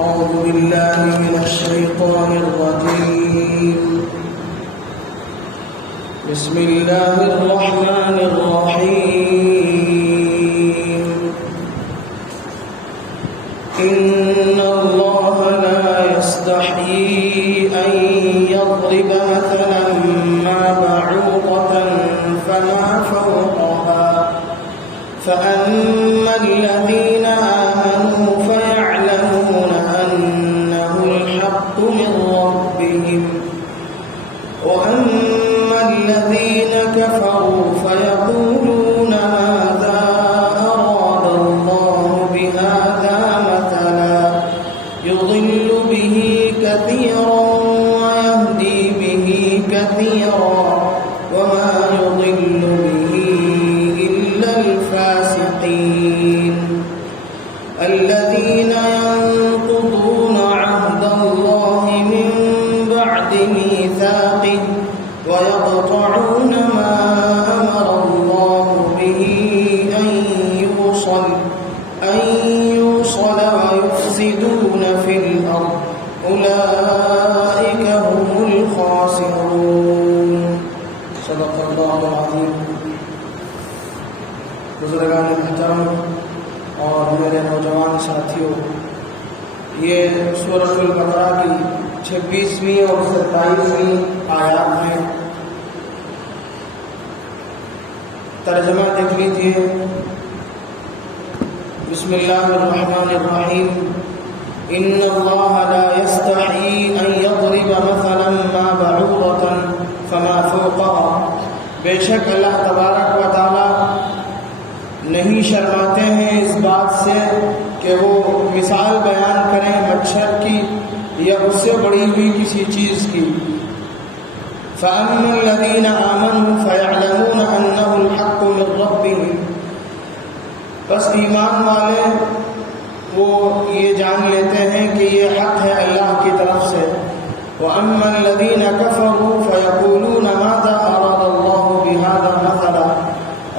أعوذ بالله من الشيطان الرجيم. بسم الله الرحمن الرحيم. إن الله لا يستحيي أن يضرب مثلا ما بعوضة فما فوقها فأما الذين آمنوا فيعلمون أنه الحق من ربهم وأما الذين كفروا فيقولون ماذا أراد الله بهذا مثلا يضل به كثيرا ويهدي به كثيرا وما يضل به إلا الفاسقين الذين ينقضون عهد الله من بعد ميثاقه ويقطعون ما أمر الله به أن يوصل ويفسدون في الأرض أولئك هم الخاسرون. صدق الله العظيم. بزرگان محترم اور میرے نوجوان ساتھیوں، یہ سورۃ البقرہ کی 26ویں اور 27ویں آیات ہیں. ترجمہ دیکھ لیجیے. بسم اللہ الرحمن الرحیم. ان اللہ لا یستحیی ان یضرب مثلا ما بعوضة فما فوقها. بے شک اللہ تبارک و تعالی نہیں شرماتے ہیں اس بات سے کہ وہ مثال بیان کریں مچھر کی یا اس سے بڑی ہوئی کسی چیز کی. فَأَمَّا الَّذِينَ آمَنُوا فَيَعْلَمُونَ أَنَّهُ الْحَقُّ مِنْ رَبِّهِمْ. بس ایمان والے وہ یہ جان لیتے ہیں کہ یہ حق ہے اللہ کی طرف سے. وَأَمَّا الَّذِينَ كَفَرُوا فَيَقُولُونَ مَاذَا أَرَادَ اللَّهُ بِهَذَا مَثَلًا.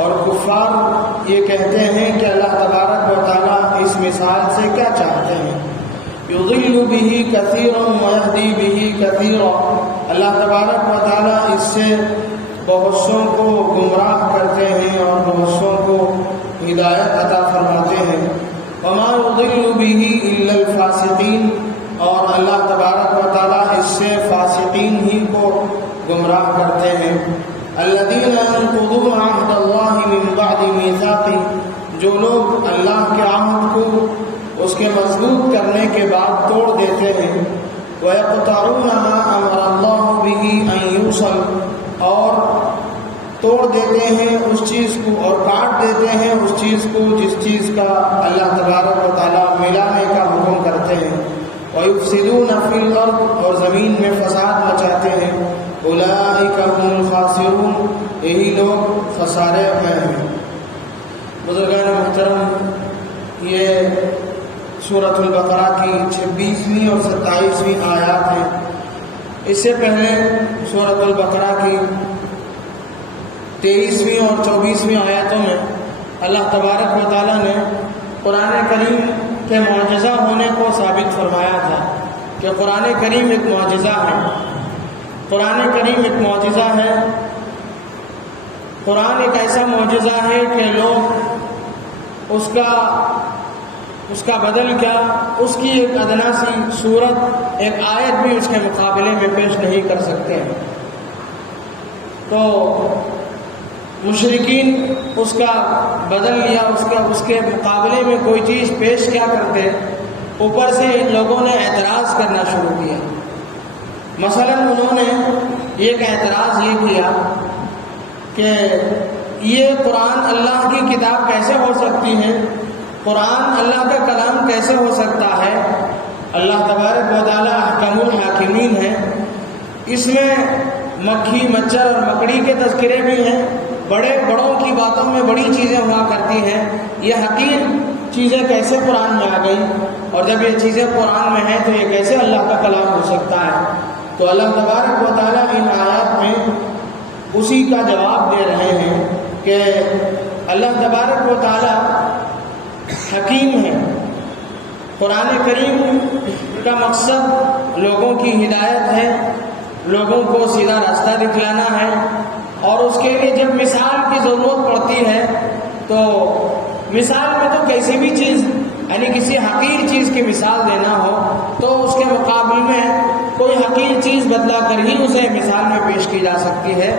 اور کفار یہ کہتے ہیں کہ اللہ تبارک و تعالیٰ اس مثال سے کیا چاہتے ہیں. یضل به کثیرا ویہدی به کثیرا. اللہ تبارک و تعالیٰ اس سے بہت سوں کو گمراہ کرتے ہیں اور بہت سوں کو ہدایت عطا فرماتے ہیں. وما یضل به الا الفاسقین. اور اللہ تبارک و تعالیٰ اس سے فاسقین ہی کو گمراہ کرتے ہیں. الذین ينقضون عہد اللہ من بعد میثاقہ. جو لوگ اللہ کے عہد کو اس کے مضبوط کرنے کے بعد توڑ دیتے ہیں. وَيَقْطَعُونَ مَا أَمَرَ اللَّهُ بِهِ أَن يُوصَلَ. اور توڑ دیتے ہیں اس چیز کو اور کاٹ دیتے ہیں اس چیز کو جس چیز کا اللہ تبارک و تعالیٰ ملانے کا حکم کرتے ہیں. وَيُفْسِدُونَ فِي الْأَرْضِ. اور زمین میں فساد مچاتے ہیں. اولئک هم الخاسرون. یہی لوگ خسارے میں ہیں. بزرگان محترم، یہ سورۃ البقرہ کی 26ویں اور 27ویں آیات ہیں. اس سے پہلے سورۃ البقرہ کی 23ویں اور 24ویں آیاتوں میں اللہ تبارک و تعالیٰ نے قرآن کریم کے معجزہ ہونے کو ثابت فرمایا تھا کہ قرآن کریم ایک معجزہ ہے. قرآن کریم ایک معجزہ ہے. قرآن ایک ایسا معجزہ ہے کہ لوگ اس کا بدل کیا، اس کی ایک ادنا سی صورت، ایک آیت بھی اس کے مقابلے میں پیش نہیں کر سکتے. تو مشرکین اس کا بدل لیا، اس کے مقابلے میں کوئی چیز پیش کیا کرتے، اوپر سے ان لوگوں نے اعتراض کرنا شروع کیا. مثلا انہوں نے ایک اعتراض یہ کیا کہ یہ قرآن اللہ کی کتاب کیسے ہو سکتی ہے، قرآن اللہ کا کلام کیسے ہو سکتا ہے. اللہ تبارک و تعالیٰ احکم الحاکمین ہے. اس میں مکھی مچھر اور مکڑی کے تذکرے بھی ہیں. بڑوں کی باتوں میں بڑی چیزیں ہوا کرتی ہیں. یہ حقیر چیزیں کیسے قرآن میں آ گئی، اور جب یہ چیزیں قرآن میں ہیں تو یہ کیسے اللہ کا کلام ہو سکتا ہے. تو اللہ تبارک و تعالیٰ ان آیات میں اسی کا جواب دے رہے ہیں کہ اللہ تبارک و تعالی حکیم ہے. قرآن کریم کا مقصد لوگوں کی ہدایت ہے، لوگوں کو سیدھا راستہ دکھلانا ہے، اور اس کے لیے جب مثال کی ضرورت پڑتی ہے تو مثال میں تو کیسی بھی چیز یعنی کسی حقیر چیز کی مثال دینا ہو تو اس کے مقابل میں کوئی حقیر چیز بدلا کر ہی اسے مثال میں پیش کی جا سکتی ہے۔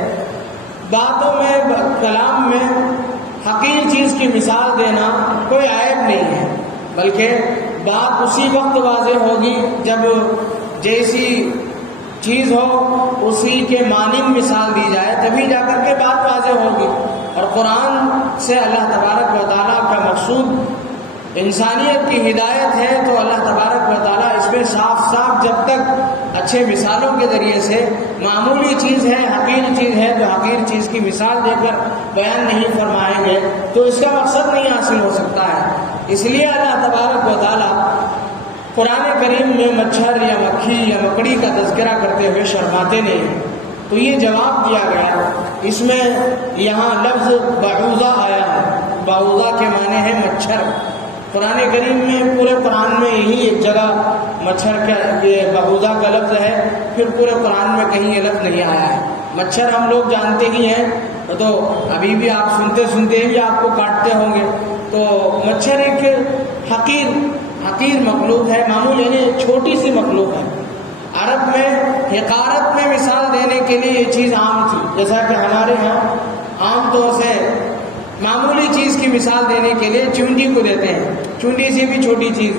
باتوں میں کلام میں حقیر چیز کی مثال دینا کوئی عیب نہیں ہے، بلکہ بات اسی وقت واضح ہوگی جب جیسی چیز ہو اسی کے مانند مثال دی جائے، تبھی جا کر کے بات واضح ہوگی۔ اور قرآن سے اللہ تبارک و تعالیٰ کا مقصود انسانیت کی ہدایت ہے، تو اللہ تبارک و تعالیٰ اس میں صاف صاف جب تک اچھے مثالوں کے ذریعے سے معمولی چیز ہے، حقیر چیز ہے، تو حقیر چیز کی مثال دے کر بیان نہیں فرمائیں گے تو اس کا مقصد نہیں حاصل ہو سکتا ہے۔ اس لیے اللہ تبارک و تعالیٰ قرآن کریم میں مچھر یا مکھی یا مکڑی کا تذکرہ کرتے ہوئے شرماتے نہیں ہیں، تو یہ جواب دیا گیا۔ اس میں یہاں لفظ بعوضہ آیا ہے، بعوضہ کے معنی ہے مچھر۔ قرآن کریم میں پورے قرآن میں یہی ایک جگہ مچھر کا یہ بعوضہ کا لفظ ہے، پھر پورے قرآن میں کہیں یہ لفظ نہیں آیا ہے۔ مچھر ہم لوگ جانتے ہی ہیں، تو ابھی بھی آپ سنتے ہی آپ کو کاٹتے ہوں گے۔ تو مچھر ایک حقیر مخلوق ہے، معمولی یعنی چھوٹی سی مخلوق ہے۔ عرب میں حقارت میں مثال دینے کے لیے یہ چیز عام تھی، جیسا کہ ہمارے ہاں عام طور سے معمولی چیز کی مثال دینے کے لیے چونٹی کو دیتے ہیں، چونٹی سے بھی چھوٹی چیز،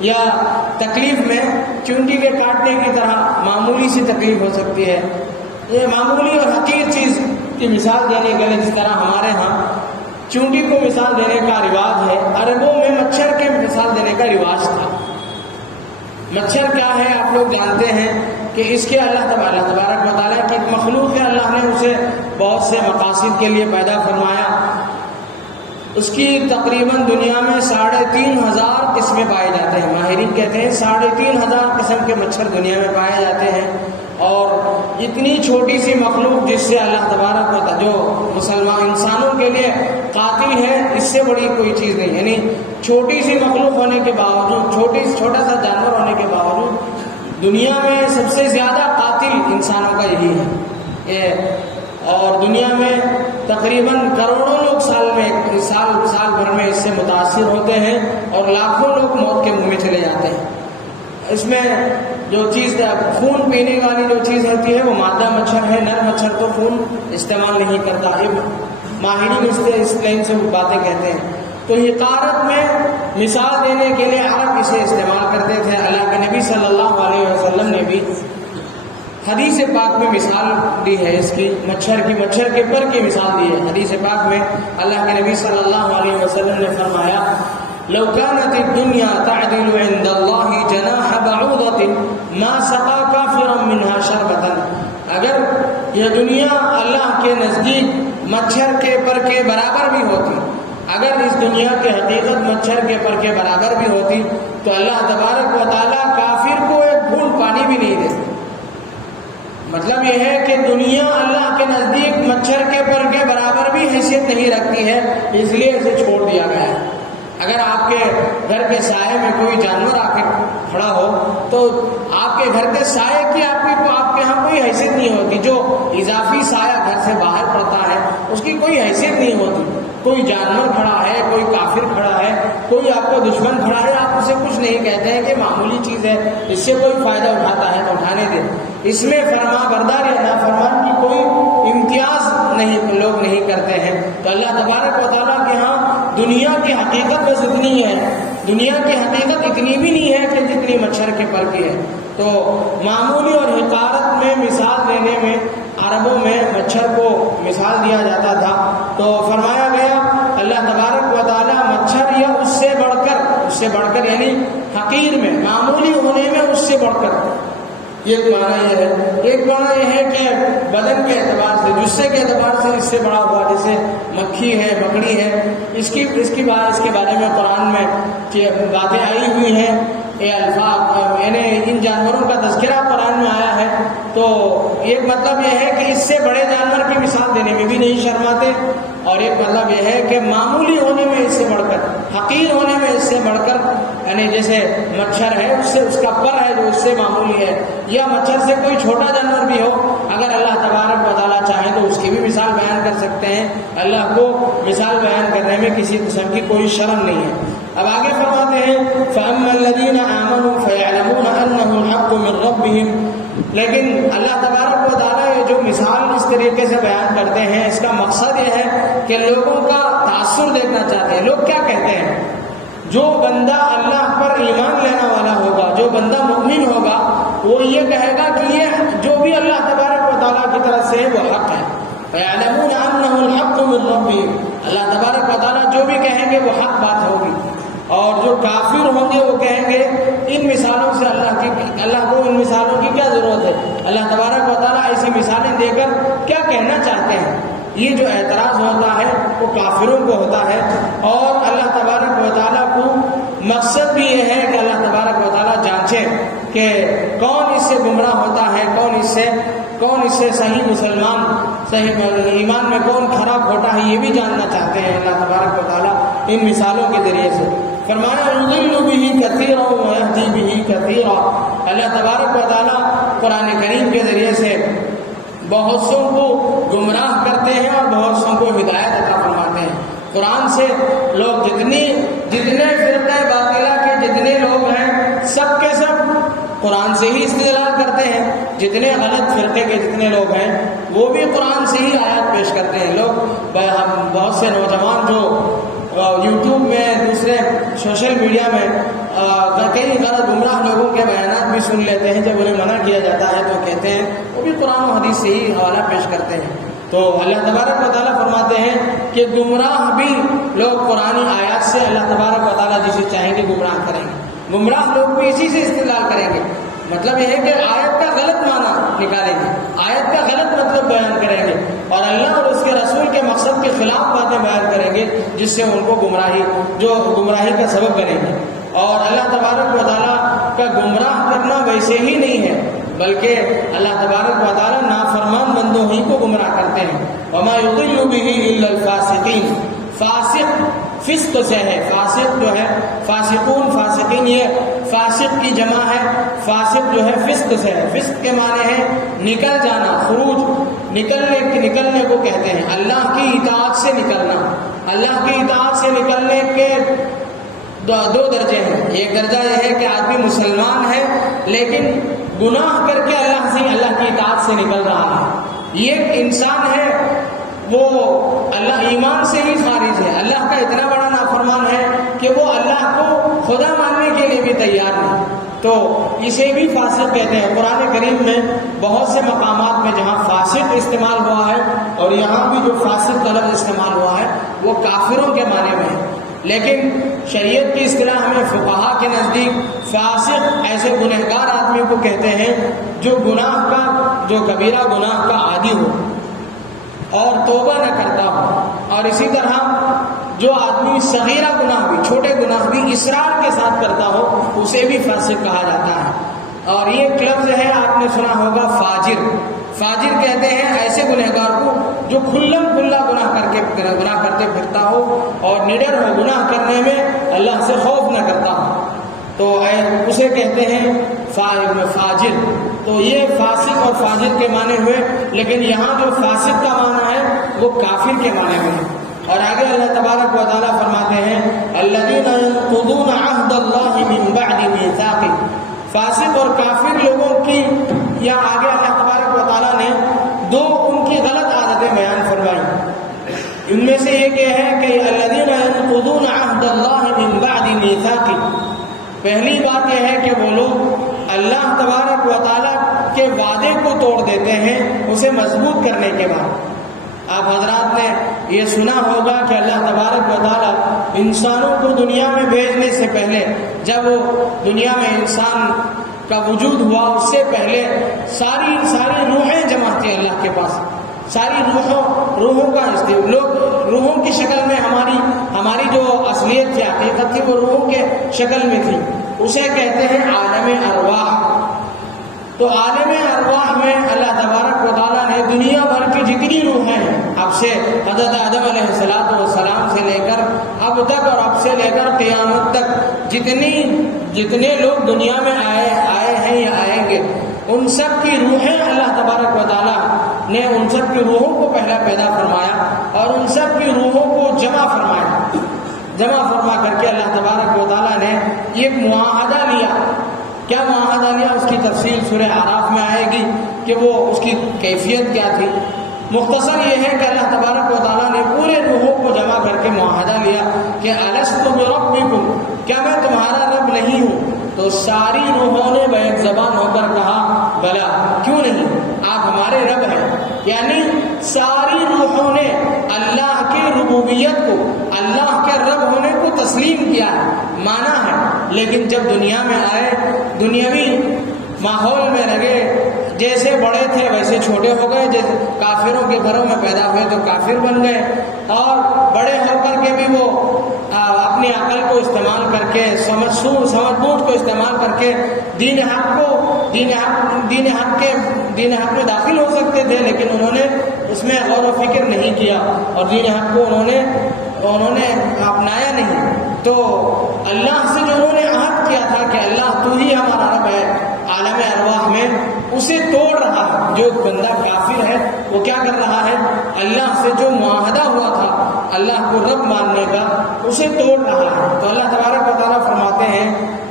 یا تکلیف میں چونٹی کے کاٹنے کی طرح معمولی سی تکلیف ہو سکتی ہے۔ یہ معمولی اور حقیر چیز کی مثال دینے کے لیے جس طرح ہمارے ہاں چونٹی کو مثال دینے کا رواج ہے، عربوں میں مچھر کے مثال دینے کا رواج تھا۔ مچھر کیا ہے آپ لوگ جانتے ہیں کہ اس کے اللہ تبارک و تعالیٰ کی ایک مخلوق ہے، اللہ نے اسے بہت سے مقاصد کے لیے پیدا فرمایا۔ اس کی تقریباً دنیا میں 3500 قسمیں پائے جاتے ہیں، ماہرین کہتے ہیں 3500 قسم کے مچھر دنیا میں پائے جاتے ہیں، اور اتنی چھوٹی سی مخلوق جس سے اللہ تبارک و تعالیٰ جو مسلمان انسانوں کے لیے قاتل ہے، اس سے بڑی کوئی چیز نہیں، یعنی چھوٹی سی مخلوق ہونے کے باوجود، چھوٹا سا جانور ہونے کے باوجود دنیا میں سب سے زیادہ قاتل انسانوں کا یہی ہے۔ اور دنیا میں تقریباً کروڑوں لوگ سال بھر میں اس سے متاثر ہوتے ہیں، اور لاکھوں لوگ موت کے منہ میں چلے جاتے ہیں۔ اس میں جو چیز خون پینے والی جو چیز ہوتی ہے وہ مادہ مچھر ہے، نر مچھر تو خون استعمال نہیں کرتا۔ ماہرین اس لائن سے باتیں کہتے ہیں۔ تو حقارت میں مثال دینے کے لیے عرب اسے استعمال کرتے تھے۔ اللہ کے نبی صلی اللہ علیہ وسلم نے بھی حدیث پاک میں مثال دی ہے اس کی، مچھر کے پر کی مثال دی ہے۔ حدیث پاک میں اللہ کے نبی صلی اللہ علیہ وسلم نے فرمایا، لو كانت الدنيا تعدل عند الله جناح بعوضة ما سقى كافرا منها شربة، اگر یہ دنیا اللہ کے نزدیک مچھر کے پر کے برابر بھی ہوتی، اگر اس دنیا کی حقیقت مچھر کے پر کے برابر بھی ہوتی تو اللہ تبارک و تعالیٰ کافر کو ایک بوند پانی بھی نہیں دیتے۔ مطلب یہ ہے کہ دنیا اللہ کے نزدیک مچھر کے پر کے برابر بھی حیثیت نہیں رکھتی ہے، اس لیے اسے چھوڑ دیا گیا ہے۔ اگر آپ کے گھر کے سائے میں کوئی جانور آ کے کھڑا ہو تو آپ کے گھر کے سائے کی آپ کے ہاں کوئی حیثیت نہیں ہوتی۔ جو اضافی سایہ گھر سے باہر پڑتا ہے اس کی کوئی حیثیت نہیں ہوتی۔ کوئی جانور کھڑا ہے، کوئی کافر کھڑا ہے، کوئی آپ کو دشمن کھڑا ہے، آپ اسے کچھ نہیں کہتے ہیں کہ معمولی چیز ہے، اس سے کوئی فائدہ اٹھاتا ہے تو اٹھانے دیں۔ اس میں فرما بردار یا نافرمان کی کوئی امتیاز لوگ نہیں کرتے ہیں۔ تو اللہ تبارک و تعالیٰ کے ہاں دنیا کی حقیقت بس اتنی ہے، دنیا کی حقیقت اتنی بھی نہیں ہے کہ جتنی مچھر کے پر کی ہے۔ تو معمولی اور حقارت میں مثال دینے میں عربوں میں مچھر کو مثال دیا جاتا تھا، تو فرمایا گیا اللہ تبارک و تعالیٰ مچھر یا اس سے بڑھ کر یعنی حقیر میں، معمولی ہونے میں اس سے بڑھ کر، ایک معنی یہ ہے۔ ایک معنی یہ ہے کہ بدن کے اعتبار سے، جسے کے اعتبار سے اس سے بڑا ہوا، جیسے مکھی ہے، مکڑی ہے، اس کے بارے میں قرآن میں باتیں آئی ہوئی ہیں، یہ الفاظ یعنی ان جانوروں کا تذکرہ قرآن میں آیا ہے۔ تو ایک مطلب یہ ہے کہ اس سے بڑے جانور کی مثال دینے میں بھی نہیں شرماتے، اور ایک مطلب یہ ہے کہ معمولی ہونے میں اس سے بڑھ کر، حقیر ہونے میں اس سے بڑھ کر یعنی جیسے مچھر ہے اس سے اس کا پر ہے جو اس سے معمولی ہے، یا مچھر سے کوئی چھوٹا جانور بھی ہو، اگر اللہ تبارک و تعالیٰ چاہیں تو اس کی بھی مثال بیان کر سکتے ہیں۔ اللہ کو مثال بیان کرنے میں کسی قسم کی کوئی شرم نہیں ہے۔ اب آگے فرماتے ہیں فَأَمَّا الَّذِينَ آمَنُوا فَيَعْلَمُونَ أَنَّهُ الْحَقُّ مِنْ رَبِّهِمْ، لیکن اللہ تبارک و تعالیٰ یہ جو مثال اس طریقے سے بیان کرتے ہیں، اس کا مقصد یہ ہے کہ لوگوں کا تاثر دیکھنا چاہتے ہیں۔ لوگ کیا کہتے ہیں؟ جو بندہ اللہ پر ایمان لینے والا ہوگا، جو بندہ مؤمن ہوگا، وہ یہ کہے گا کہ یہ جو بھی اللہ تبارک و تعالیٰ کی طرف سے ہے وہ حق ہے۔ فَيَعْلَمُونَ أَنَّهُ الْحَقُّ مِنْ رَبِّهِمْ، اللہ تبارک و تعالیٰ جو بھی کہیں گے وہ حق بات ہوگی۔ اور جو کافر ہوں گے وہ کہیں گے ان مثالوں سے اللہ کو ان مثالوں کی کیا ضرورت ہے، اللہ تبارک و تعالیٰ ایسی مثالیں دے کر کیا کہنا چاہتے ہیں۔ یہ جو اعتراض ہوتا ہے وہ کافروں کو ہوتا ہے، اور اللہ تبارک و تعالیٰ کو مقصد بھی یہ ہے کہ اللہ تبارک و تعالیٰ جانچے کہ کون اس سے گمراہ ہوتا ہے، کون اس سے صحیح مسلمان، صحیح ایمان میں کون کھرا کھوٹا ہے، یہ بھی جاننا چاہتے ہیں اللہ تبارک و تعالیٰ ان مثالوں کے ذریعے سے۔ فرمایا یضل بہ کثیرا ویہدی بہ کثیرا، اللہ تبارک و تعالیٰ قرآن کریم کے ذریعے سے بہت سوں کو گمراہ کرتے ہیں اور بہت سوں کو ہدایت عطا فرماتے ہیں۔ قرآن سے لوگ جتنے فرقہ باطلہ کے جتنے لوگ ہیں سب کے سب قرآن سے ہی استدلال کرتے ہیں، جتنے غلط فرقے کے جتنے لوگ ہیں وہ بھی قرآن سے ہی آیات پیش کرتے ہیں۔ لوگ بہت سے نوجوان جو یوٹیوب میں دوسرے سوشل میڈیا میں کئی غلط گمراہ لوگوں کے بیانات بھی سن لیتے ہیں، جب انہیں منع کیا جاتا ہے تو کہتے ہیں وہ بھی قرآن و حدیث سے ہی حوالہ پیش کرتے ہیں۔ تو اللہ تبارک و تعالیٰ فرماتے ہیں کہ گمراہ بھی لوگ قرآنی آیات سے اللہ تبارک و تعالیٰ جسے چاہیں گے گمراہ کریں گے، گمراہ لوگ بھی اسی سے استدلال کریں گے۔ مطلب یہ ہے کہ آیت کا غلط معنی نکالیں گے، آیت کا غلط مطلب بیان کریں گے، اور اللہ اور اس کے رسول کے مقصد کے خلاف باتیں بیان کریں گے، جس سے ان کو گمراہی کا سبب بنے گی۔ اور اللہ تبارک و تعالیٰ کا گمراہ کرنا ویسے ہی نہیں ہے، بلکہ اللہ تبارک و تعالیٰ نافرمان بندوں ہی کو گمراہ کرتے ہیں۔ وما يضل به الا الفاسقین، فاسق فسق سے ہے، فاسق جو ہے فاسقون فاسقین، یہ فاسق کی جمع ہے، فاسق جو ہے فسق سے ہے۔ فسق کے معنی ہے نکل جانا، خروج، نکلنے کو کہتے ہیں، اللہ کی اطاعت سے نکلنا۔ اللہ کی اطاعت سے نکلنے کے دو درجے ہیں۔ ایک درجہ یہ ہے کہ آدمی مسلمان ہے لیکن گناہ کر کے اللہ کی اطاعت سے نکل رہا ہے۔ یہ انسان ہے وہ اللہ ایمان سے ہی خارج ہے، اللہ کا اتنا بڑا نافرمان ہے کہ وہ اللہ کو خدا ماننے کے لیے بھی تیار نہیں، تو اسے بھی فاسق کہتے ہیں۔ قرآن کریم میں بہت سے مقامات میں جہاں فاسق استعمال ہوا ہے، اور یہاں بھی جو فاسق کا لفظ استعمال ہوا ہے وہ کافروں کے معنی میں ہے، لیکن شریعت کی اصطلاح میں فقہا کے نزدیک فاسق ایسے گنہگار آدمی کو کہتے ہیں جو کبیرہ گناہ کا عادی ہو اور توبہ نہ کرتا ہو، اور اسی طرح جو آدمی صغیرہ گناہ بھی، چھوٹے گناہ بھی اصرار کے ساتھ کرتا ہو، اسے بھی فاسق کہا جاتا ہے۔ اور یہ ایک لفظ ہے آپ نے سنا ہوگا فاجر، فاجر کہتے ہیں ایسے گنہگار کو جو کھلا گناہ کرتے پھرتا ہو اور نڈر ہو، گناہ کرنے میں اللہ سے خوف نہ کرتا ہو، تو اسے کہتے ہیں فاجر۔ تو یہ فاسق اور فاجر کے معنی ہوئے، لیکن یہاں جو فاسق کا معنی ہے وہ کافر کے معنی میں ہے۔ اور آگے اللہ تبارک و تعالیٰ فرماتے ہیں الذین ينقضون عہد اللہ من بعد میثاقہ، فاسق اور کافر لوگوں کی، یا آگے اللہ تبارک و تعالیٰ نے دو ان کی غلط عادتیں بیان فرمائی۔ ان میں سے ایک یہ ہے کہ الذین ينقضون عہد اللہ من بعد میثاقہ، پہلی بات یہ ہے کہ وہ لوگ اللہ تبارک و تعالیٰ کے وعدے کو توڑ دیتے ہیں اسے مضبوط کرنے کے بعد۔ آپ حضرات نے یہ سنا ہوگا کہ اللہ تبارک و تعالیٰ انسانوں کو دنیا میں بھیجنے سے پہلے، جب دنیا میں انسان کا وجود ہوا اس سے پہلے ساری روحیں جمع تھیں اللہ کے پاس، ساری روحوں کا لوگ روحوں کی شکل میں ہماری جو اصلیت تھی، حقیقت تھی، وہ روحوں کے شکل میں تھی، اسے کہتے ہیں عالم ارواح۔ تو عالم ارواح میں اللہ تبارک و تعالیٰ نے دنیا بھر کی جتنی روحیں ہیں، اب سے حضرت آدم علیہ السلام سے لے کر اب تک اور اب سے لے کر قیامت تک جتنے لوگ دنیا میں آئے ہیں یا آئیں گے، ان سب کی روحیں اللہ تبارک و تعالیٰ نے ان سب کی روحوں کو پہلا پیدا فرمایا اور ان سب کی روحوں کو جمع فرما کر کے اللہ تبارک و تعالیٰ نے ایک معاہدہ لیا۔ کیا معاہدہ لیا؟ اس کی تفصیل سورہ اعراف میں آئے گی کہ وہ اس کی کیفیت کیا تھی۔ مختصر یہ ہے کہ اللہ تبارک و تعالیٰ نے پورے روحوں کو جمع کر کے معاہدہ لیا کہ الست بربکم، کیا میں تمہارا رب نہیں ہوں؟ تو ساری روحوں نے بیک زبان ہو کر کہا بلا، کیوں نہیں، آپ ہمارے رب ہیں۔ یعنی ساری روحوں نے اللہ کی ربوبیت کو، اللہ کے رب ہونے کو تسلیم کیا ہے، مانا ہے، لیکن جب دنیا میں آئے، دنیاوی ماحول میں لگے، جیسے بڑے تھے ویسے چھوٹے ہو گئے، جیسے کافروں کے گھروں میں پیدا ہوئے تو کافر بن گئے، اور بڑے ہو کر کے بھی وہ اپنی عقل کو استعمال کر کے، سمجھ بوجھ کو استعمال کر کے دین حق میں داخل ہو سکتے تھے، لیکن انہوں نے اس میں غور و فکر نہیں کیا اور دین حق کو انہوں نے اپنایا نہیں۔ تو اللہ سے جو انہوں نے عہد کیا تھا کہ اللہ تو ہی ہمارا رب ہے، عالم ارواح میں اسے توڑ رہا ہے۔ جو بندہ کافر ہے وہ کیا کر رہا ہے؟ اللہ سے جو معاہدہ ہوا تھا اللہ کو رب ماننے کا، اسے توڑ رہا ہے۔ تو اللہ تبارک و تعالیٰ فرماتے ہیں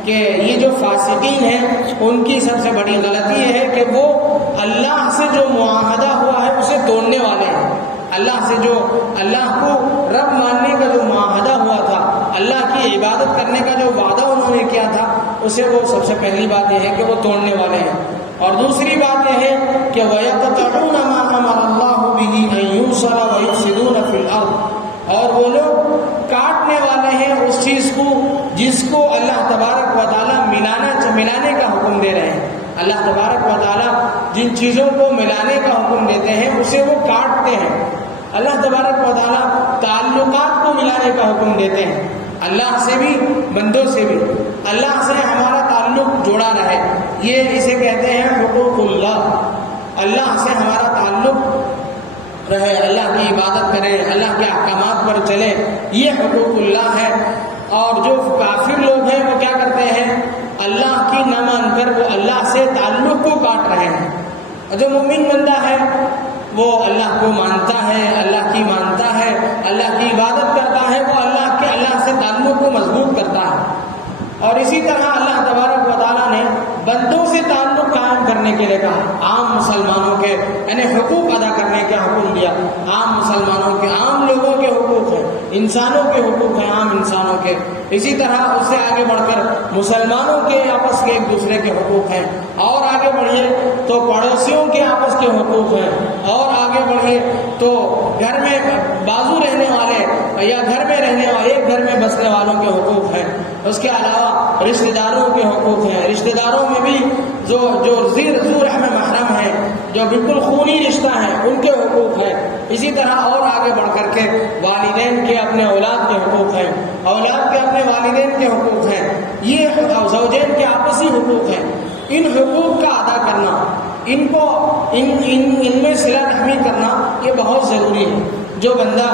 کہ یہ جو فاسقین ہیں ان کی سب سے بڑی غلطی یہ ہے کہ وہ اللہ سے جو معاہدہ ہوا ہے اسے توڑنے والے ہیں۔ اللہ کو رب ماننے کا جو معاہدہ ہوا تھا، اللہ کی عبادت کرنے کا جو وعدہ انہوں نے کیا تھا، اسے وہ سب سے پہلی بات یہ ہے کہ وہ توڑنے والے ہیں۔ اور دوسری بات یہ ہے کہ وَيَقْطَعُونَ مَا أَمَرَ اللَّهُ بِهِ أَن يُوصَلَ وَيُفْسِدُونَ فِي الْأَرْضِ، اور وہ لوگ کاٹنے والے ہیں اس چیز کو جس کو اللہ تبارک و تعالیٰ ملانے کا حکم دے رہے ہیں۔ اللہ تبارک و تعالیٰ جن چیزوں کو ملانے کا حکم دیتے ہیں اسے وہ کاٹتے ہیں۔ اللہ تبارک و تعالیٰ تعلقات کو ملانے کا حکم دیتے ہیں، اللہ سے بھی بندوں سے بھی، اللہ سے ہمارا تعلق جوڑا رہے، یہ اسے کہتے ہیں حقوق اللہ۔ اللہ سے ہمارا تعلق رہے، اللہ کی عبادت کرے، اللہ کے احکامات پر چلے، یہ حقوق اللہ ہے۔ اور جو کافر لوگ ہیں وہ کیا کرتے ہیں؟ اللہ کی نہ مان کر وہ اللہ سے تعلق کو کاٹ رہے ہیں۔ جو مومن بندہ ہے وہ اللہ کو مانتا ہے، اللہ کی مانتا ہے، اللہ کی عبادت کرتا ہے، وہ اللہ سے تعلق کو مضبوط کرتا ہے۔ اور اسی طرح اللہ تبارک و تعالیٰ نے بندوں سے تعلق قائم کرنے کے لیے کہا، عام مسلمانوں کے یعنی حقوق ادا کرنے کا حکم دیا۔ عام مسلمانوں کے، عام لوگوں کے حقوق ہیں، انسانوں کے حقوق ہیں، عام انسانوں کے۔ اسی طرح اس سے آگے بڑھ کر مسلمانوں کے آپس کے ایک دوسرے کے حقوق ہیں، اور آگے بڑھیے تو پڑوسیوں کے آپس کے حقوق ہیں، اور آگے بڑھیے تو گھر میں بازو رہنے والے یا گھر میں رہنے والے، ایک گھر میں بسنے والوں کے حقوق ہیں۔ اس کے علاوہ رشتہ داروں کے حقوق ہیں، رشتہ داروں میں بھی جو ذو رحم محرم ہیں، جو بالکل خونی رشتہ ہیں، ان کے حقوق ہیں۔ اسی طرح اور آگے بڑھ کر کے والدین کے اپنے اولاد کے حقوق ہیں، اولاد کے اپنے والدین کے حقوق ہیں، یہ زوجین کے آپسی حقوق ہیں۔ ان حقوق کا ادا کرنا، ان میں صلہ رحمی کرنا یہ بہت ضروری ہے۔ جو بندہ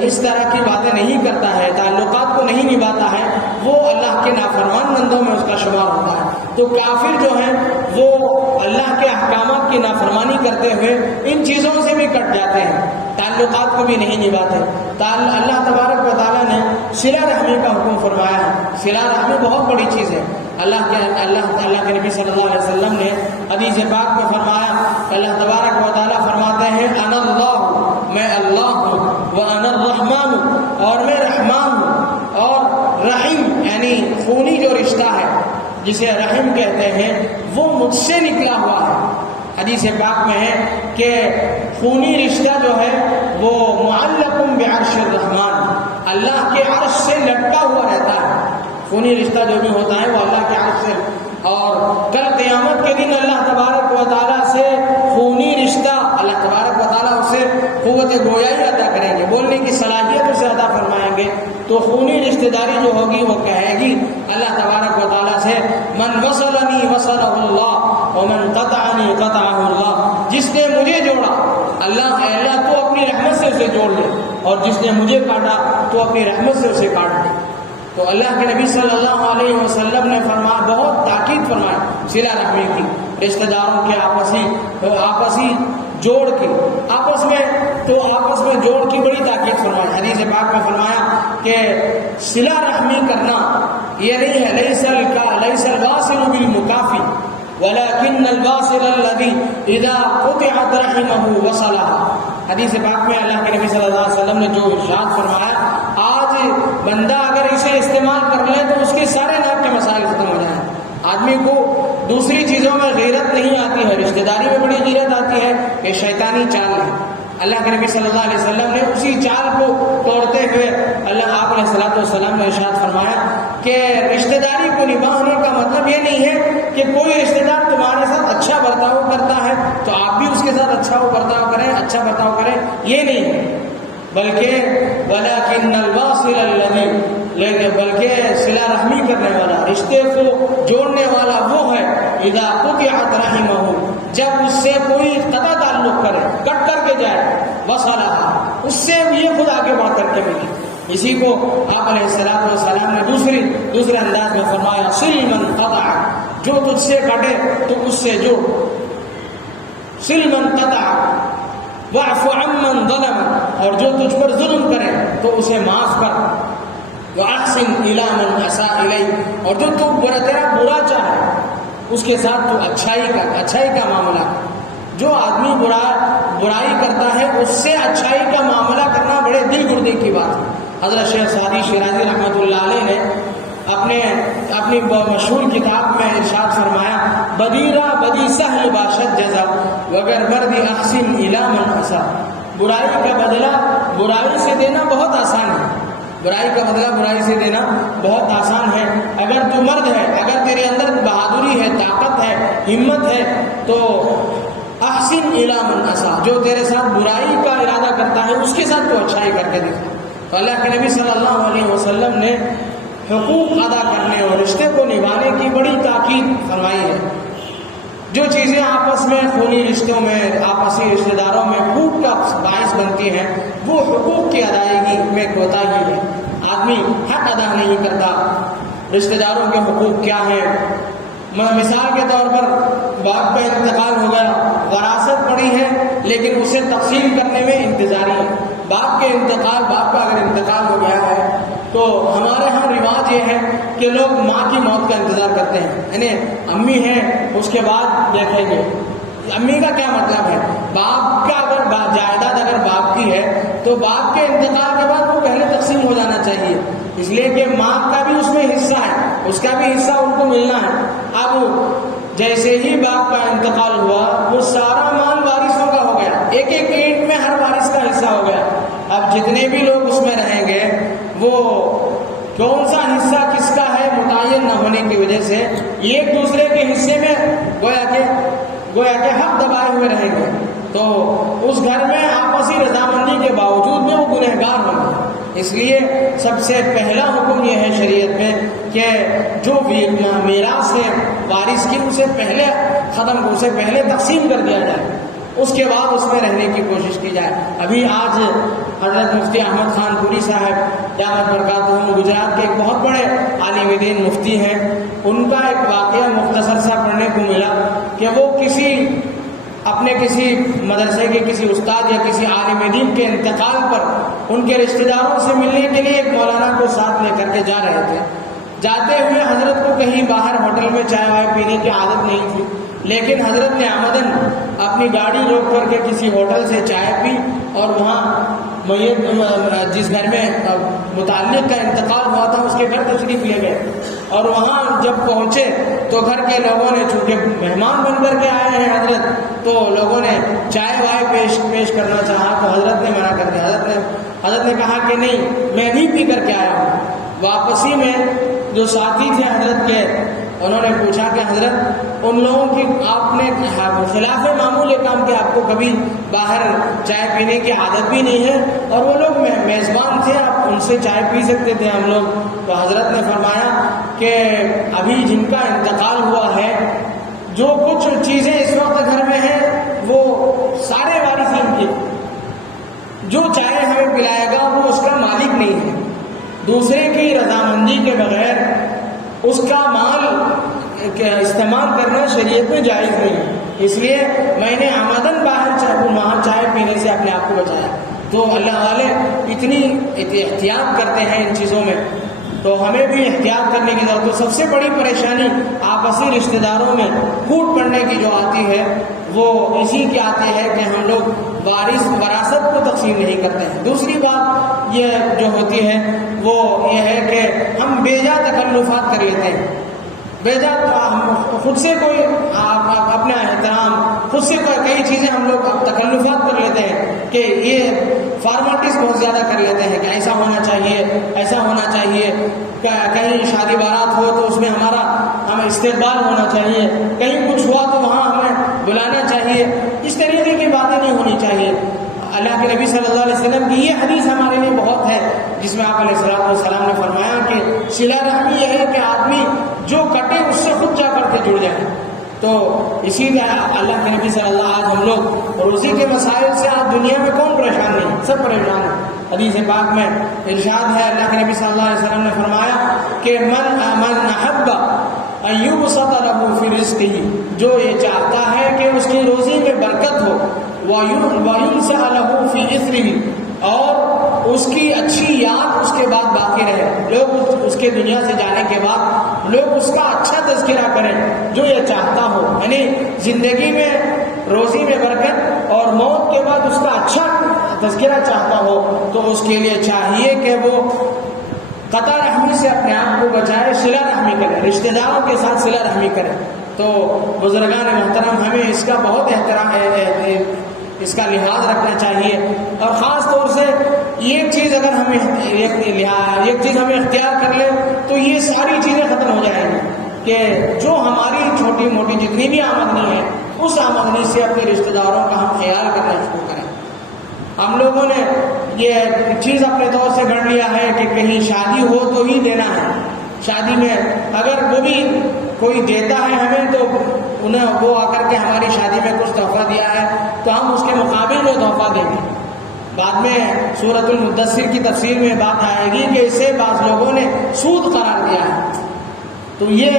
اس طرح کی باتیں نہیں کرتا ہے، تعلقات کو نہیں نبھاتا ہے، وہ اللہ کے نافرمان بندوں میں اس کا شمار ہوتا ہے۔ تو کافر جو ہیں وہ اللہ کے احکامات کی نافرمانی کرتے ہوئے ان چیزوں سے بھی کٹ جاتے ہیں، تعلقات کو بھی نہیں نبھاتے۔ اللہ تبارک و تعالیٰ نے صلہ رحمی کا حکم فرمایا ہے۔ صلہ رحمی بہت بڑی چیز ہے۔ اللہ کے نبی صلی اللہ علیہ وسلم نے حدیث پاک میں فرمایا، اللہ تبارک و تعالیٰ فرماتے ہیں انا اللہ، میں اللہ ہوں، وانا الرحمن، اور میں رحمان ہوں، اور رحیم یعنی خونی جو رشتہ ہے جسے رحم کہتے ہیں وہ مجھ سے نکلا ہوا ہے۔ حدیث پاک میں ہے کہ خونی رشتہ جو ہے وہ معلق بعرش الرحمن، اللہ کے عرش سے لٹکا ہوا رہتا ہے۔ خونی رشتہ جو بھی ہوتا ہے وہ اللہ کے عرش سے، اور کل قیامت کے دن اللہ تبارک و تعالیٰ سے خونی رشتہ، اللہ تبارک و تعالیٰ اسے قوت گویائی عطا کریں گے، بولنے کی صلاحیت اسے عطا فرمائیں گے۔ تو خونی رشتہ داری جو ہوگی وہ کہے گی اللہ تبارک و تعالیٰ سے من وصلنی وصلہ اللہ، ومن قطعنی قطعہ اللہ، جس نے مجھے جوڑا اللہ تو اپنی رحمت سے اسے جوڑ لے، اور جس نے مجھے کاٹا تو اپنی رحمت سے اسے کاٹ دے۔ تو اللہ کے نبی صلی اللہ علیہ وسلم نے فرمایا، بہت تاکید فرمائی صلہ رحمی کی، رشتہ داروں کے آپسی جوڑ کی، آپس میں جوڑ کی بڑی تاکید فرمائی۔ حدیث پاک میں فرمایا کہ صلہ رحمی کرنا یہ نہیں ہے، لیس الواصل بالمکافی ولكن الواصل الذي اذا قطعت رحمه وصلها۔ حدیث پاک میں اللہ کے نبی صلی اللہ علیہ وسلم نے جو ارشاد فرمایا، آج بندہ اگر اسے استعمال کر لے تو اس کے سارے ناک کے مسائل ختم ہو جائیں۔ آدمی کو دوسری چیزوں میں غیرت نہیں آتی ہے، رشتہ داری میں بڑی غیرت آتی ہے، یہ شیطانی چال ہے۔ اللہ کے نبی صلی اللہ علیہ وسلم نے اسی چال کو توڑتے ہوئے آپ علیہ الصلوۃ والسلام نے ارشاد فرمایا کہ رشتہ داری کو نبھانے کا مطلب یہ نہیں ہے کہ کوئی رشتہ دار تمہارے ساتھ اچھا برتاؤ کرتا ہے تو آپ بھی اس کے ساتھ اچھا برتاؤ کریں، یہ نہیں ہے، بلکہ ولیکن الواصل الذی، بلکہ صلہ رحمی کرنے والا، رشتے کو جوڑنے والا وہ ہے اذا قطعت رحمہ، جب اس سے کوئی قطع تعلق کرے، کٹ کر کے جائے، وصلہ، اس سے یہ خود آگے بڑھ کر کے ملے۔ اسی کو آپ علیہ الصلوۃ والسلام نے دوسرے انداز میں فرمایا، صل من قطع، جو تجھ سے کٹے تو اس سے جوڑ، صل من قطع واعف عمن ظلم، اور جو تجھ پر ظلم کرے تو اسے معاف کر، واحسن الی من اساء الیک، اور جو تیرا برا چاہے اس کے ساتھ تو اچھائی کا معاملہ کر۔ جو آدمی برائی کرتا ہے اس سے اچھائی کا معاملہ کرنا بڑے دل گردی کی بات ہے۔ حضرت شیخ سعدی شیرازی رحمۃ اللہ علیہ نے اپنی مشہور کتاب میں ارشاد فرمایا، بدیرہ بدی سہل باشد جزا وگر مردی احسن الی من اساء، برائی کا بدلہ برائی سے دینا بہت آسان ہے، برائی کا بدلہ برائی سے دینا بہت آسان ہے۔ اگر تو مرد ہے، اگر تیرے اندر بہادری ہے، طاقت ہے، ہمت ہے، تو احسن الی من اساء، جو تیرے ساتھ برائی کا ارادہ کرتا ہے اس کے ساتھ تو اچھائی کر کے دکھا۔ تو اللہ کے نبی صلی اللہ علیہ وسلم نے حقوق ادا کرنے اور رشتے کو نبھانے کی بڑی تاکید فرمائی ہے۔ جو چیزیں آپس میں خونی رشتوں میں، آپسی رشتہ داروں میں پھوٹ کا باعث بنتی ہیں، وہ حقوق کی ادائیگی میں کوتاہی ہے۔ آدمی حق ادا نہیں کرتا۔ رشتہ داروں کے حقوق کیا ہیں؟ مثال کے طور پر باپ کا انتقال ہو گیا، وراثت پڑی ہے لیکن اسے تقسیم کرنے میں انتظاری ہے۔ باپ کا اگر انتقال ہو گیا ہے تو ہمارے ہاں رواج یہ ہے کہ لوگ ماں کی موت کا انتظار کرتے ہیں، یعنی امی ہیں اس کے بعد دیکھیں گے۔ امی کا کیا مطلب ہے؟ باپ کا اگر جائیداد اگر باپ کی ہے تو باپ کے انتقال کے بعد وہ پہلے تقسیم ہو جانا چاہیے، اس لیے کہ ماں کا بھی اس میں حصہ ہے، اس کا بھی حصہ ان کو ملنا ہے۔ اب جیسے ہی باپ کا انتقال ہوا وہ سارا مال وارثوں کا ہو گیا، ایک اینٹ میں ہر وارث کا حصہ ہو گیا۔ اب جتنے بھی لوگ اس میں رہیں گے وہ کون سا حصہ کس کا ہے متعین نہ ہونے کی وجہ سے ایک دوسرے کے حصے میں گویا کہ حق دبائے ہوئے رہیں گے، تو اس گھر میں آپسی رضامندی کے باوجود میں وہ گنہگار ہوں گے۔ اس لیے سب سے پہلا حکم یہ ہے شریعت میں کہ جو میراث ہے وارث کی اسے پہلے تقسیم کر دیا جائے، اس کے بعد اس میں رہنے کی کوشش کی جائے۔ ابھی آج حضرت مفتی احمد خان پوری صاحب دامت برکاتہم گجرات کے ایک بہت بڑے عالم دین مفتی ہیں، ان کا ایک واقعہ مختصر سا پڑھنے کو ملا کہ وہ اپنے کسی مدرسے کے کسی استاد یا کسی عالم دین کے انتقال پر ان کے رشتہ داروں سے ملنے کے لیے ایک مولانا کو ساتھ لے کر کے جا رہے تھے۔ جاتے ہوئے حضرت کو کہیں باہر ہوٹل میں چائے وائے پینے کی عادت نہیں تھی، لیکن حضرت نے آمدن اپنی گاڑی روک کر کے کسی ہوٹل سے چائے پی اور وہاں جس گھر میں متعلق کا انتقال ہوا تھا اس کے گھر تشریف لے گئے، اور وہاں جب پہنچے تو گھر کے لوگوں نے چونکہ مہمان بن کر کے آئے ہیں حضرت، تو لوگوں نے چائے وائے پیش کرنا چاہا تو حضرت نے منع کر دیا۔ حضرت نے کہا کہ نہیں، میں بھی پی کر کے آیا ہوں۔ واپسی میں جو ساتھی تھے حضرت کے انہوں نے پوچھا کہ حضرت ان لوگوں کی آپ نے خلاف معمول کام کہ آپ کو کبھی باہر چائے پینے کی عادت بھی نہیں ہے اور وہ لوگ میزبان تھے، آپ ان سے چائے پی سکتے تھے ہم لوگ۔ تو حضرت نے فرمایا کہ ابھی جن کا انتقال ہوا ہے جو کچھ چیزیں اس وقت گھر میں ہیں وہ سارے وارثین کے، جو چاہے ہمیں پلائے گا وہ اس کا مالک نہیں ہے، دوسرے کی رضامندی کے بغیر اس کا مال استعمال کرنا شریعت میں جائز نہیں ہے۔ اس لیے میں نے آمدن وہاں چائے پینے سے اپنے آپ کو بچایا۔ تو اللہ والے اتنی احتیاط کرتے ہیں ان چیزوں میں، تو ہمیں بھی احتیاط کرنے کی ضرورت ہے۔ سب سے بڑی پریشانی آپسی رشتہ داروں میں پھوٹ پڑنے کی جو آتی ہے وہ اسی کی آتی ہے کہ ہم لوگ وراثت کو تقسیم نہیں کرتے ہیں۔ دوسری بات یہ جو ہوتی ہے وہ یہ ہے کہ ہم بیجا تکلفات کر لیتے ہیں، بیجا خود سے کوئی اپنا احترام، خود سے کئی چیزیں ہم لوگ تکلفات کر لیتے ہیں کہ یہ فارمیلٹیز بہت زیادہ کر لیتے ہیں کہ ایسا ہونا چاہیے، ایسا ہونا چاہیے، کہیں شادی بارات ہو تو اس میں ہمیں استقبال ہونا چاہیے، کہیں کچھ ہوا تو وہاں ہمیں بلانا چاہیے۔ اس طریقے کی باتیں نہیں ہونی چاہیے۔ اللہ کے نبی صلی اللہ علیہ وسلم کی یہ حدیث ہمارے لیے بہت ہے، جس میں آپ علیہ السلام نے فرمایا کہ صلہ رحمی یہ ہے کہ آدمی جو کٹے اس سے خود جا کر کے جڑ جائے۔ تو اسی لیے اللہ کے نبی صلی اللہ علیہ وسلم، آج ہم لوگ روزی کے مسائل سے آج دنیا میں کون پریشان نہیں، سب پریشان ہیں۔ حدیث پاک میں ارشاد ہے، اللہ کے نبی صلی اللہ علیہ وسلم نے فرمایا کہ من احب ان یبسط له فی رزقہ، جو یہ چاہتا ہے کہ اس کی روزی میں برکت ہو، وینسأ له فی اثرہ، اور اس کی اچھی یاد اس کے بعد باقی رہے، لوگ اس کے دنیا سے جانے کے بعد لوگ اس کا اچھا تذکرہ کریں، جو یہ چاہتا ہو، یعنی زندگی میں روزی میں برکت اور موت کے بعد اس کا اچھا تذکرہ چاہتا ہو، تو اس کے لیے چاہیے کہ وہ قطع رحمی سے اپنے آپ کو بچائے، صلہ رحمی کرے، رشتہ داروں کے ساتھ صلہ رحمی کرے۔ تو بزرگان محترم، ہمیں اس کا بہت احترام ہے، اس کا لحاظ رکھنا چاہیے، اور خاص طور سے ایک چیز اگر ایک چیز ہمیں اختیار کر لیں تو یہ ساری چیزیں ختم ہو جائیں گی کہ جو ہماری چھوٹی موٹی جتنی بھی آمدنی ہے اس آمدنی سے اپنے رشتہ داروں کا ہم خیال کرنا شروع کریں۔ ہم لوگوں نے یہ چیز اپنے طور سے گھڑ لیا ہے کہ کہیں شادی ہو تو ہی دینا ہے، شادی میں اگر وہ بھی کوئی دیتا ہے ہمیں تو وہ آ کر کے ہماری شادی میں کچھ تحفہ دیا ہے تو ہم اس کے مقابل وہ تحفہ دیں گے۔ بعد میں سورۃ المدثر کی تفسیر میں بات آئے گی کہ اسے بعض لوگوں نے سود قرار دیا ہے، تو یہ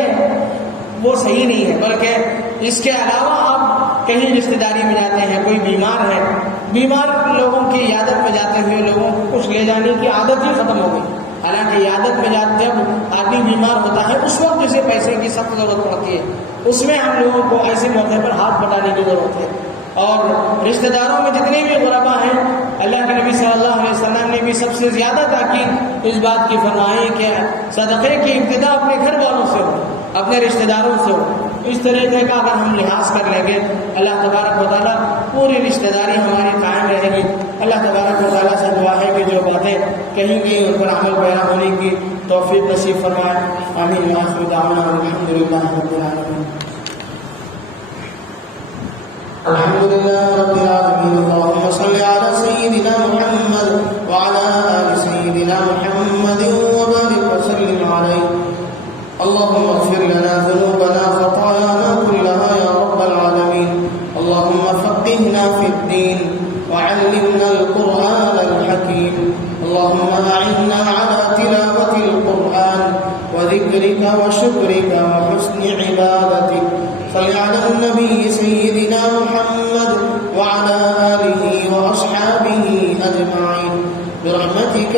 وہ صحیح نہیں ہے، بلکہ اس کے علاوہ آپ کہیں رشتہ داری میں جاتے ہیں، کوئی بیمار ہے، بیمار لوگوں کی عیادت میں جاتے ہوئے لوگوں کو کچھ لے جانے کی عادت ہی ختم ہو گئی۔ حالانکہ عیادت میں جب آدمی بیمار ہوتا ہے اس وقت جسے پیسے کی سخت ضرورت پڑتی ہے، اس میں ہم لوگوں کو ایسے موقع پر ہاتھ بٹانے کی ضرورت ہے۔ اور رشتہ داروں میں جتنے بھی غربا ہیں، اللہ کے نبی صلی اللہ علیہ وسلم نے بھی سب سے زیادہ تاکید اس بات کی فرمائی کہ صدقے کی ابتدا اپنے گھر والوں سے ہو، اپنے رشتہ داروں سے ہو۔ اس طریقے کا اگر ہم لحاظ کر لیں گے، اللہ تبارک و تعالیٰ پوری رشتہ داری ہماری قائم رہے گی۔ اللہ تبارک و تعالیٰ سے دعا ہے کہ جو باتیں کہیں گئی ان پر عمل پیرا ہونے کی توفیق نصیب فرمائے۔ آمین۔ وآخر دعوانا الحمد للہ رب العالمین۔ الحمد لله رب العالمين، اللهم صل على سيدنا محمد وعلى آل سيدنا محمد وبارك وسلم عليه۔ اللهم اغفر لنا ذنوبنا خطايانا كلها يا رب العالمين، اللهم فقهنا في الدين وعلمنا القرآن الحكيم، اللهم أعنا على تلاوة القرآن وذكرك وشكرك وحسن عبادتك۔ صل على النبي سيدنا محمد وعلى آله وأصحابه أجمعين برحمتك